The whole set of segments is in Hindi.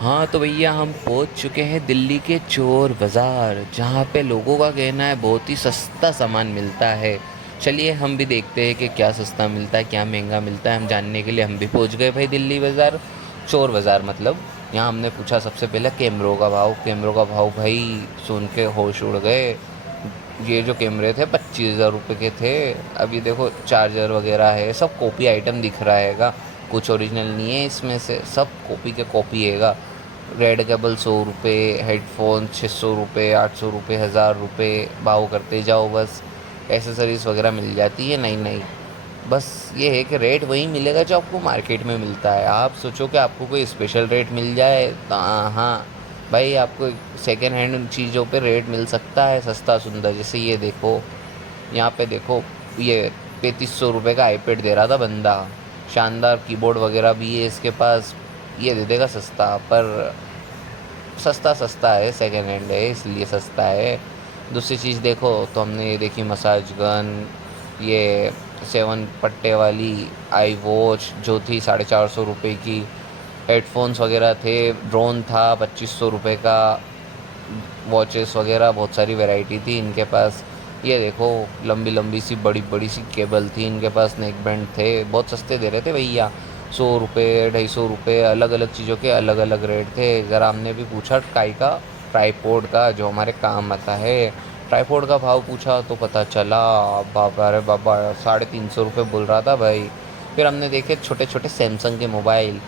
हाँ तो भैया हम पहुँच चुके हैं दिल्ली के चोर बाज़ार, जहाँ पे लोगों का कहना है बहुत ही सस्ता सामान मिलता है। चलिए हम भी देखते हैं कि क्या सस्ता मिलता है, क्या महंगा मिलता है। हम जानने के लिए हम भी पहुँच गए भाई दिल्ली बाज़ार, चोर बाज़ार मतलब। यहाँ हमने पूछा सबसे पहले कैमरों का भाव। कैमरों का भाव भाई सुन के होश उड़ गए। ये जो कैमरे थे 25,000 रुपये के थे। अभी देखो चार्जर वगैरह है, सब कॉपी आइटम दिख रहा हैगा। कुछ ओरिजिनल नहीं है इसमें से, सब कॉपी के कॉपी हैगा। रेड केबल 100 रुपये, हेडफोन 600 रुपये, 800 रुपये, 1000 रुपये, भाव करते जाओ बस। एसेसरीज वगैरह मिल जाती है नई नई। बस ये है कि रेट वही मिलेगा जो आपको मार्केट में मिलता है। आप सोचो कि आपको कोई स्पेशल रेट मिल जाए तो हाँ भाई, आपको सेकेंड हैंड चीज़ों पे रेट मिल सकता है सस्ता सुंदर। जैसे ये देखो, यहाँ पे देखो, ये 3500 रुपये का आईपैड दे रहा था बंदा। शानदार कीबोर्ड वगैरह भी है इसके पास। ये दे देगा सस्ता, पर सस्ता सस्ता है, सेकेंड हैंड है इसलिए सस्ता है। दूसरी चीज़ देखो तो हमने ये देखी मसाज गन, ये 7 पट्टे वाली आई वॉच जो थी 450 रुपये की। हेडफोन्स वगैरह थे, ड्रोन था 2500 रुपये का। वॉचेस वगैरह बहुत सारी वैरायटी थी इनके पास। ये देखो लंबी लंबी सी बड़ी बड़ी सी केबल थी इनके पास, नेक बैंड थे। बहुत सस्ते दे रहे थे भैया, 100 रुपये, 250 रुपये, अलग अलग चीज़ों के अलग अलग रेट थे। ज़रा हमने भी पूछा काई का, ट्राईपोड का जो हमारे काम आता है। ट्राईपोड का भाव पूछा तो पता चला बाबा, अरे बाबा, 350 रुपये बोल रहा था भाई। फिर हमने देखे छोटे छोटे सैमसंग के मोबाइल,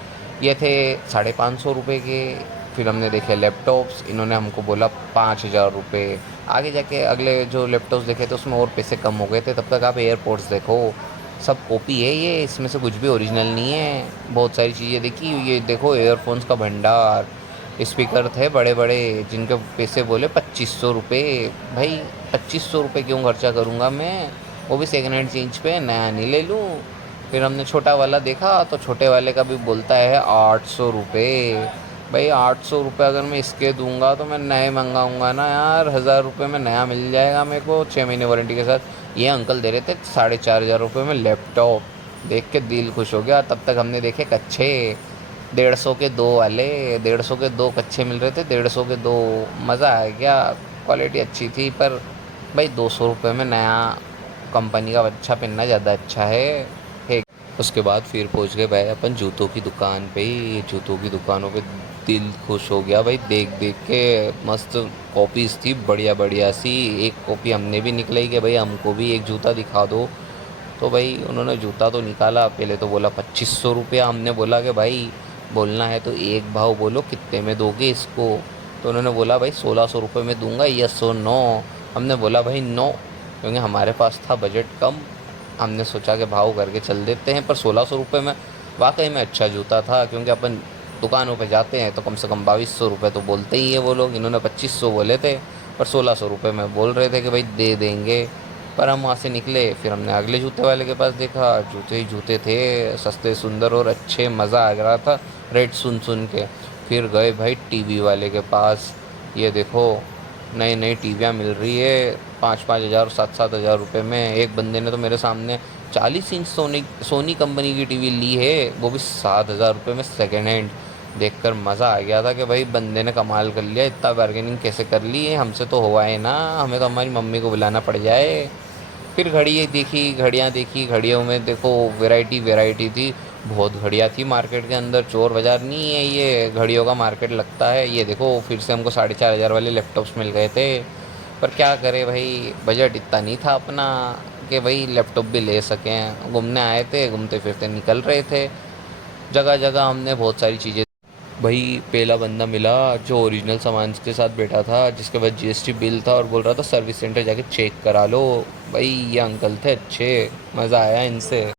ये थे 550 रुपये के। फिर हमने देखे लैपटॉप्स, इन्होंने हमको बोला 5,000 रुपये। आगे जाके अगले जो लैपटॉप्स देखे थे उसमें और पैसे कम हो गए थे। तब तक आप एयरपोर्ट्स देखो, सब कॉपी है ये, इसमें से कुछ भी ओरिजिनल नहीं है। बहुत सारी चीज़ें देखी, ये देखो एयरफोन्स का भंडार। स्पीकर थे बड़े बड़े जिनके पैसे बोले 2500 रुपये। भाई 2500 रुपये क्यों खर्चा करूँगा मैं, वो भी सेकेंड हैंड चीज़ पे, नया नहीं ले लूँ। फिर हमने छोटा वाला देखा तो छोटे वाले का भी बोलता है 800 रुपये। भाई 800 रुपये अगर मैं इसके दूंगा तो मैं नए मंगाऊंगा ना यार, 1000 रुपये में नया मिल जाएगा मेरे को 6 महीने वारंटी के साथ। ये अंकल दे रहे थे 4,500 रुपये में लैपटॉप। देख के दिल खुश हो गया। तब तक हमने देखे कच्छे, 150 के दो वाले, 150 के दो कच्छे मिल रहे थे, 150 के दो। मज़ा आ गया, क्वालिटी अच्छी थी। पर भाई 200 रुपये में नया कंपनी का अच्छा पहनना ज़्यादा अच्छा है। उसके बाद फिर पहुंच गए भाई अपन जूतों की दुकान पे ही। जूतों की दुकानों पे दिल खुश हो गया भाई देख देख के। मस्त कॉपीज़ थी बढ़िया बढ़िया सी। एक कॉपी हमने भी निकलाई कि भाई हमको भी एक जूता दिखा दो। तो भाई उन्होंने जूता तो निकाला, पहले तो बोला 2500 रुपया। हमने बोला कि भाई बोलना है तो एक भाव बोलो, कितने में दोगे इसको। तो उन्होंने बोला भाई 1600 रुपये में दूंगा, यस और नो। हमने बोला भाई नो, क्योंकि हमारे पास था बजट कम। हमने सोचा कि भाव करके चल देते हैं। पर 1600 रुपये में वाकई में अच्छा जूता था, क्योंकि अपन दुकानों पे जाते हैं तो कम से कम 2200 रुपये तो बोलते ही है वो लोग। इन्होंने 2500 बोले थे, पर 1600 रुपये में बोल रहे थे कि भाई दे देंगे। पर हम वहाँ से निकले, फिर हमने अगले जूते वाले के पास देखा, जूते ही जूते थे, सस्ते सुंदर और अच्छे। मज़ा आ रहा था रेट सुन सुन के। फिर गए भाई टीवी वाले के पास। ये देखो नई नई टीवियाँ मिल रही है 5,000 5,000 7,000 रुपये में। एक बंदे ने तो मेरे सामने 40 इंच सोनी सोनी कंपनी की टीवी ली है, वो भी 7,000 रुपये में सेकेंड हैंड। देखकर मज़ा आ गया था कि भाई बंदे ने कमाल कर लिया। इतना बार्गेनिंग कैसे कर ली है, हमसे तो हुआ है ना, हमें तो हमारी मम्मी को बुलाना पड़ जाए। फिर घड़ी देखी, घड़ियाँ देखी, घड़ियों में देखो वैरायटी वैरायटी थी। बहुत घड़ियाँ थी मार्केट के अंदर। चोर बाज़ार नहीं है ये, घड़ियों का मार्केट लगता है। ये देखो फिर से हमको 4,500 वाले लैपटॉप्स मिल गए थे। पर क्या करें भाई, बजट इतना नहीं था अपना कि भाई लैपटॉप भी ले सकें। घूमने आए थे, घूमते फिरते निकल रहे थे। जगह जगह हमने बहुत सारी चीज़ें। भाई पहला बंदा मिला जो ओरिजिनल सामान के साथ बैठा था, जिसके बाद जीएसटी बिल था, और बोल रहा था सर्विस सेंटर जाके चेक करा लो। भाई ये अंकल थे अच्छे, मज़ा आया इनसे।